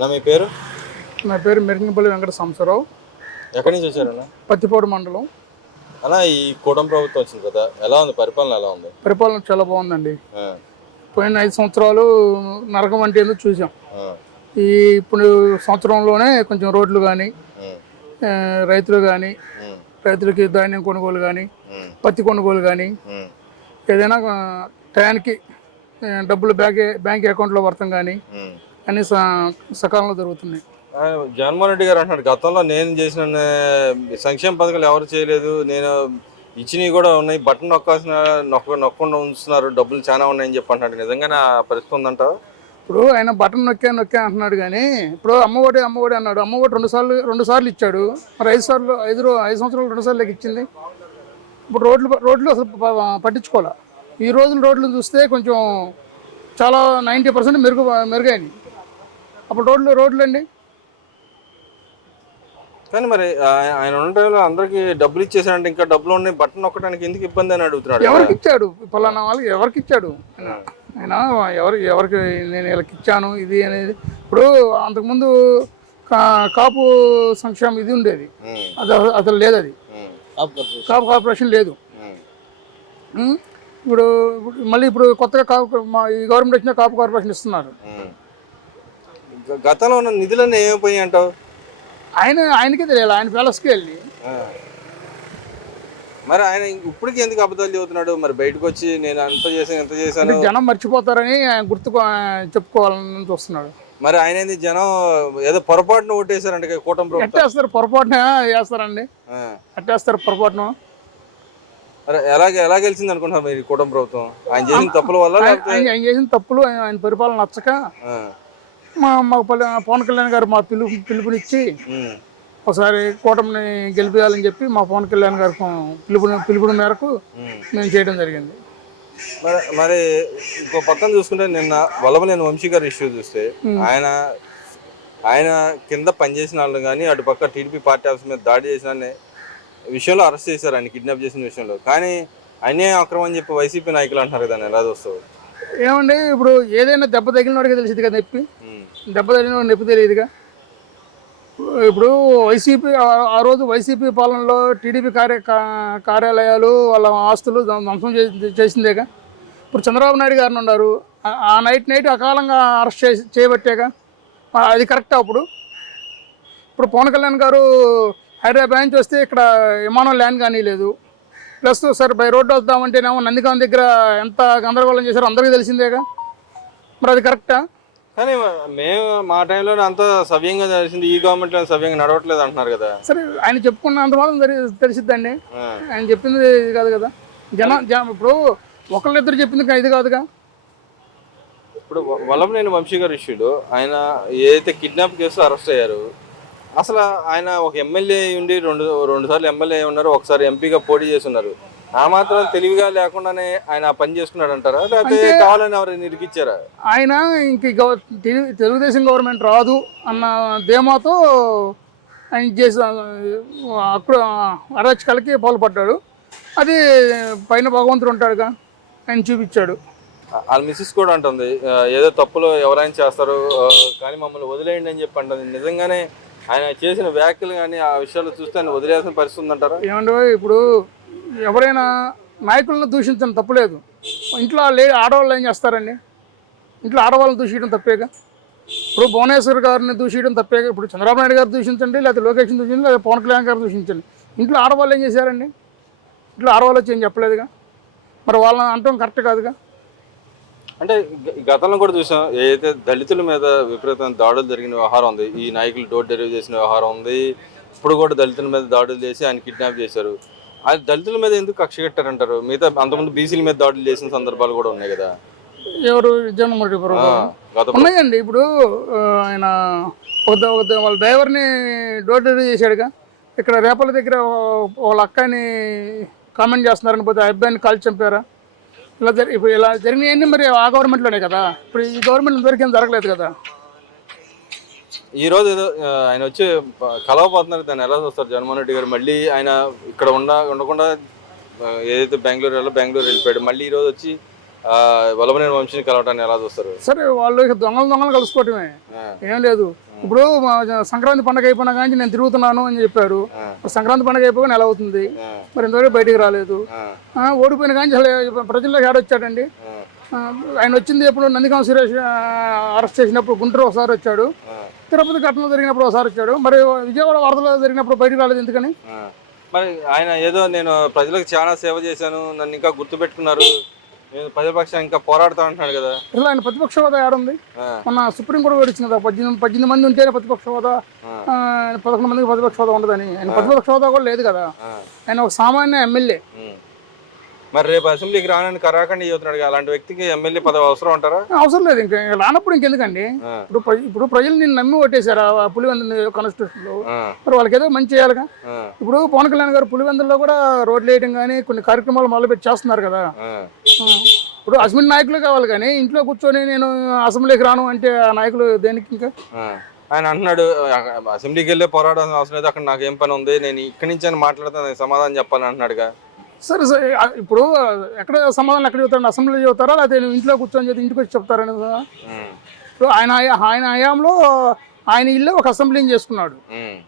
అన్న మీ పేరు? నా పేరు మెరికినపల్లి వెంకట సంవత్సరావు. ఎక్కడి నుంచి వచ్చారన్న? పత్తిపాడు మండలం. అన్న ఈ కూటమి ప్రభుత్వం వచ్చింది కదా, ఎలా ఉంది పరిపాలన? ఎలా ఉంది? పరిపాలన చాలా బాగుందండి. ఆ, పోయిన 5 సంవత్సరాలు నరకం అంటే ఏదో చూసాం. ఆ, ఈ ఇప్పుడు సంవత్సరంలోనే కొంచెం రోడ్లు కానీ, ఉమ్, రైతులు కానీ, ఉమ్, రైతులకి ధాన్యం కొనుగోలు కానీ, ఉమ్, పత్తి కొనుగోలు కానీ, ఉమ్, ఏదైనా టయానికి డబ్బులు బ్యాంక్ అకౌంట్లో పడతాం కానీ ఉమ్. అన్ని సకాలంలో జరుగుతున్నాయి. ఆ, జగన్మోహన్ రెడ్డి గారు అంటున్నాడు గతంలో నేను చేసిన సంక్షేమ పథకాలు ఎవరు చేయలేదు, నేను ఇచ్చినవి కూడా ఉన్నాయి, బటన్ నొక్కకుండా ఉంచుతున్నారు, డబ్బులు చాలా ఉన్నాయని చెప్పి అంటున్నాడు. నిజంగానే ఆ పరిస్థితి ఉందంటావా? ఇప్పుడు ఆయన బటన్ నొక్కా అంటున్నాడు కానీ, ఇప్పుడు అమ్మఒడి అన్నాడు. అమ్మఒడి రెండు సార్లు ఇచ్చాడు. మరి 5 సంవత్సరాలు 2 సార్లు ఇచ్చింది. ఇప్పుడు రోడ్లు అసలు పట్టించుకోవాలా. ఈ రోజుల రోడ్లు చూస్తే కొంచెం చాలా 90% మెరుగైనవి. అప్పుడు రోడ్లు అండి. కానీ మరి ఆయన ఉన్న టైంలో అందరికి డబ్బులు ఇచ్చేసాడంటే ఇంకా డబ్బులు ఉన్నాయి, బటన్ నొక్కడానికి ఎందుకు ఇబ్బంది అని అడుగుతున్నాడు. ఎవరికి ఇచ్చాడు? పలానా వాళ్ళకి ఎవరికి ఇచ్చాడు? ఆయన ఎవరికి నేను వీళ్ళకి ఇచ్చాను ఇది అనేది. ఇప్పుడు అంతకుముందు కాపు సంక్షేమం ఇది ఉండేది, అది అసలు లేదు. అది కాపు కార్పొరేషన్ లేదు. ఇప్పుడు మళ్ళీ కొత్తగా ఈ గవర్నమెంట్ వచ్చిన కాపు కార్పొరేషన్ ఇస్తున్నారు. గతంలో ఉన్న నిధులన్నీ ఏమైపోయాయి అంటావు? ఆయనకే తెలియాలి, ఆయన ప్యాలెస్కి వెళ్ళి. మరి ఆయన ఇప్పటికీ ఎందుకు అబద్ధాలు చెబుతున్నాడు? మరి బయటకు వచ్చి నేను ఎంత చేశాను జనం మర్చిపోతారని ఆయన చెప్పుకోవాలని చూస్తున్నాడు. మరి ఆయన ఏంది జనం ఏదో పొరపాటున ఓటేశారంటే కూటమి ఎట్టేస్తారు? పొరపాటున వేస్తారండి, ఎట్టేస్తారు పొరపాటున. ఎలా గెలిచింది అనుకుంటున్నారు మీరు కూటమి ప్రభుత్వం? ఆయన చేసిన తప్పుల వల్ల? ఆయన చేసిన తప్పులు, ఆయన పరిపాలన నచ్చక మాకు పవన్ కళ్యాణ్ గారు మా పిలుపునిచ్చి ఒకసారి కూటమిని గెలిపించాలని చెప్పి మా పవన్ కళ్యాణ్ గారు పిలుపుని మేరకు మేము చేయడం జరిగింది. మరి ఇంకో పక్కన చూసుకుంటే నిన్న వల్లభనేని వంశీ గారి ఇష్యూ చూస్తే ఆయన కింద పనిచేసిన వాళ్ళు కానీ అటు పక్క టీడీపీ పార్టీ ఆఫీస్ మీద దాడి చేసిన విషయంలో అరెస్ట్ చేశారు, ఆయన కిడ్నాప్ చేసిన విషయంలో. కానీ అన్యాయం అక్రమం అని చెప్పి వైసీపీ నాయకులు అంటున్నారు కదా, ఎలా చూస్తావు? ఏమండి, ఇప్పుడు ఏదైనా దెబ్బ తగిలిన వాడికి తెలిసింది కదా నొప్పి. దెబ్బ తగిలిన వాడు నొప్పి తెలియదుగా. ఇప్పుడు ఆ రోజు వైసీపీ పాలనలో టీడీపీ కార్యాలయాలు వాళ్ళ ఆస్తులు ధ్వంసం చేసిందేగా. ఇప్పుడు చంద్రబాబు నాయుడు గారిని ఉన్నారు, ఆ నైట్ అకాలంగా అరెస్ట్ చేయబట్టేగా. అది కరెక్టా? ఇప్పుడు పవన్ కళ్యాణ్ గారు హైదరాబాద్ నుంచి వస్తే ఇక్కడ విమానం ల్యాండ్ కానీ లేదు. ప్లస్ సార్ బై రోడ్డు వద్దామంటేనేమో నందిగాం దగ్గర ఎంత గందరగోళం చేశారో అందరికీ తెలిసిందేగా. మరి అది కరెక్టా? కానీ మేము మా టైంలో అంత సవ్యంగా తెలిసింది, ఈ గవర్నమెంట్లో సవ్యంగా నడవట్లేదు అంటున్నారు కదా. సరే, ఆయన చెప్పుకున్నంత మాత్రం తెలిసిద్దండి. ఆయన చెప్పింది ఇది కాదు కదా. ఇప్పుడు ఒకళ్ళిద్దరు చెప్పింది ఇది కాదుగా. ఇప్పుడు వల్లభనేని వంశీ గారి ఇష్యూలో ఆయన ఏదైతే కిడ్నాప్ కేసు అరెస్ట్ అయ్యారు, అసలు ఆయన ఒక ఎమ్మెల్యే ఉండి రెండు సార్లు ఎమ్మెల్యే ఉన్నారు, ఒకసారి ఎంపీగా పోటీ చేసి ఉన్నారు. ఆ మాత్రం తెలివిగా లేకుండానే ఆయన పని చేసుకున్నాడు అంటారా, లేకపోతే కావాలని ఎవరైనా ఇరికిచ్చారా? ఆయన ఇంక తెలుగుదేశం గవర్నమెంట్ రాదు అన్న ధీమాతో ఆయన చేసిన అరాచకాలకి పాల్పడ్డాడు. అది పైన భగవంతుడు ఉంటాడుగా, ఆయన చూపించాడు. వాళ్ళ మిస్సెస్ కూడా అంటుంది ఏదో తప్పులు ఎవరైనా చేస్తారు కానీ మమ్మల్ని వదిలేయండి అని చెప్పి అంటుంది. నిజంగానే ఆయన చేసిన వ్యాఖ్యలు కానీ ఆ విషయాలు చూస్తే ఆయన వదిలేయాల్సిన పరిస్థితి ఉందంటారా? ఏమంటే ఇప్పుడు ఎవరైనా నాయకులను దూషించడం తప్పులేదు. ఇంట్లో ఆడవాళ్ళు ఏం చేస్తారండి? ఇంట్లో ఆడవాళ్ళని దూషించడం తప్పేగా. ఇప్పుడు భువనేశ్వర్ గారిని దూషించడం తప్పేగా. ఇప్పుడు చంద్రబాబు నాయుడు గారు దూషించండి, లేకపోతే లోకేష్ని దూషించండి, లేదా పవన్ కళ్యాణ్ గారు దూషించండి. ఇంట్లో ఆడవాళ్ళు ఏం చేశారండి? ఇంట్లో ఆడవాళ్ళు వచ్చి ఏం చెప్పలేదుగా. మరి వాళ్ళని అంటాం కరెక్ట్ కాదుగా. అంటే గతంలో కూడా చూసాం, ఏదైతే దళితుల మీద విపరీతమైన దాడులు జరిగిన వ్యవహారం ఉంది, ఈ నాయకులు డోర్ డెలివరీ చేసిన వ్యవహారం ఉంది. ఇప్పుడు కూడా దళితుల మీద దాడులు చేసి ఆయన కిడ్నాప్ చేశారు. ఆ దళితుల మీద ఎందుకు కక్ష కట్టారంటారు? మిగతా అంతకుముందు బీసీల మీద దాడులు చేసిన సందర్భాలు కూడా ఉన్నాయి కదా. ఎవరు? జగన్మోహన్ రెడ్డి ఉన్నాయండి. ఇప్పుడు ఆయన వాళ్ళ డ్రైవర్ని డోర్ డెలివరీ చేశాడుగా. ఇక్కడ రేపల దగ్గర వాళ్ళ అక్కని కామెంట్ చేస్తున్నారని పోతే ఆ అబ్బాయిని కాల్చి చంపారా? ఇప్పుడు ఇలా జరిగినవన్నీ మరి ఆ గవర్నమెంట్లోనే కదా. ఇప్పుడు ఈ గవర్నమెంట్ ఇంతవరకు ఏం జరగలేదు కదా. ఈరోజు ఏదో ఆయన వచ్చి కలవబోతున్నారు, దాన్ని ఎలా చూస్తారు జగన్మోహన్ రెడ్డి గారు? మళ్ళీ ఆయన ఇక్కడ ఉండకుండా ఏదైతే బెంగళూరు వెళ్ళిపోయాడు, మళ్ళీ ఈరోజు వచ్చి వల్లభనేని వంశీని కలవటాన్ని ఎలా చూస్తారు? సరే వాళ్ళు ఇక దొంగలు కలుసుకోవటమే, ఆ, ఏం లేదు. ఇప్పుడు సంక్రాంతి పండుగ అయిపోయినా కానీ నేను తిరుగుతున్నాను అని చెప్పారు. మరి సంక్రాంతి పండుగ అయిపోయి నెల అవుతుంది, ఆ, మరి ఇంతవరకు బయటికి రాలేదు. ఆ, ఓడిపోయిన కానీ అసలు ప్రజల్లోకి ఏడొచ్చాడండి. ఆ, ఆయన వచ్చింది ఎప్పుడు నందిగామ సురేష్ అరెస్ట్ చేసినప్పుడు గుంటూరు ఒకసారి వచ్చాడు, ఆ, తిరుపతి ఘటనలో జరిగినప్పుడు ఒకసారి వచ్చాడు, మరి విజయవాడ వరదలో జరిగినప్పుడు బయటికి రాలేదు ఎందుకని? ఆ. మరి ఆయన ఏదో నేను ప్రజలకు చాలా సేవ చేశాను, నన్ను ఇంకా గుర్తుపెట్టుకున్నారు, నేను ప్రజాపక్షాన్ని ఇంకా పోరాడుతా అంటున్నాడు కదా. అసలు ఆయన ప్రతిపక్ష హోదా ఏడుంది? ఆ, మొన్న సుప్రీంకోర్టు కూడా ఇచ్చింది కదా, 18 మంది ఉంటేనే ప్రతిపక్ష హోదా, ఆ, 11 మందికి ప్రతిపక్ష హోదా ఉండదని. ఆయన ప్రతిపక్ష హోదా కూడా లేదు కదా, ఆ, ఆయన ఒక సామాన్య ఎమ్మెల్యే. ఉమ్. మరి రేపు అసెంబ్లీకి రానని కరాఖండి చెబుతున్నాడు కదా, అలాంటి వ్యక్తికి ఎమ్మెల్యే పదవి అవసరం అంటారా? అవసరం లేదు, ఇంకా రానప్పుడు ఇంకెందుకండి? ఆ, ఇప్పుడు ప్రజలు నిన్ను నమ్మి ఓటేశారు ఆ పులివెందుల కాన్స్టిట్యూషన్లో, ఆ, మరి వాళ్ళకి ఏదో మంచి చేయాలిగా. ఆ, ఇప్పుడు పవన్ కళ్యాణ్ గారు పులివెందుల్లో కూడా రోడ్లు వేయడం కానీ కొన్ని కార్యక్రమాలు మొదలుపెట్టి చేస్తున్నారు కదా. ఆ, ఇప్పుడు అసెంబ్లీ నాయకులు కావాలి కానీ ఇంట్లో కూర్చొని నేను అసెంబ్లీకి రాను అంటే ఆ నాయకులు దేనికి? ఇంకా ఆ. ఆయన అంటున్నాడు అసెంబ్లీకి వెళ్ళే పోరాడాల్సిన అవసరం లేదు, అక్కడ నాకు ఏం పని ఉంది, నేను ఇక్కడి నుంచి అని మాట్లాడితే నాకు సమాధానం చెప్పాలని అంటున్నాడుగా. సరే సరే, ఇప్పుడు ఎక్కడ సమాధానం ఎక్కడ చెబుతారు? అసెంబ్లీలో చెబుతారా లేకపోతే నేను ఇంట్లో కూర్చొని చెప్పి ఇంటికి వచ్చి చెప్తారని కదా. ఉమ్, ఇప్పుడు ఆయన హయాంలో ఆయన ఇల్లు ఒక అసెంబ్లీని చేసుకున్నాడు. ఉమ్,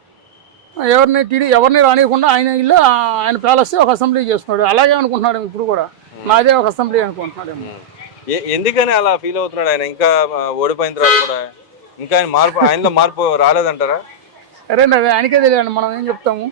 ఎవరిని రానియకుండా ఆయన ఇల్లు ఆయన ప్యాలెస్ ఒక అసెంబ్లీ చేసుకున్నాడు. అలాగే అనుకుంటున్నాడు ఇప్పుడు కూడా, నాదే ఒక అసెంబ్లీ అనుకుంటున్నాడు. ఉమ్. ఎందుకని అలా ఫీల్ అవుతున్నాడు ఆయన? ఇంకా ఓడిపోయిన తర్వాత కూడా ఇంకా ఆయనలో మార్పు రాలేదంటారా? సరే అండి, అది ఆయనకే తెలియదు, మనం ఏం చెప్తాము.